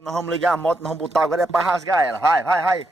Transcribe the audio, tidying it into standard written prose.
Nós vamos ligar a moto, nós vamos botar agora é pra rasgar ela. Vai, vai, vai.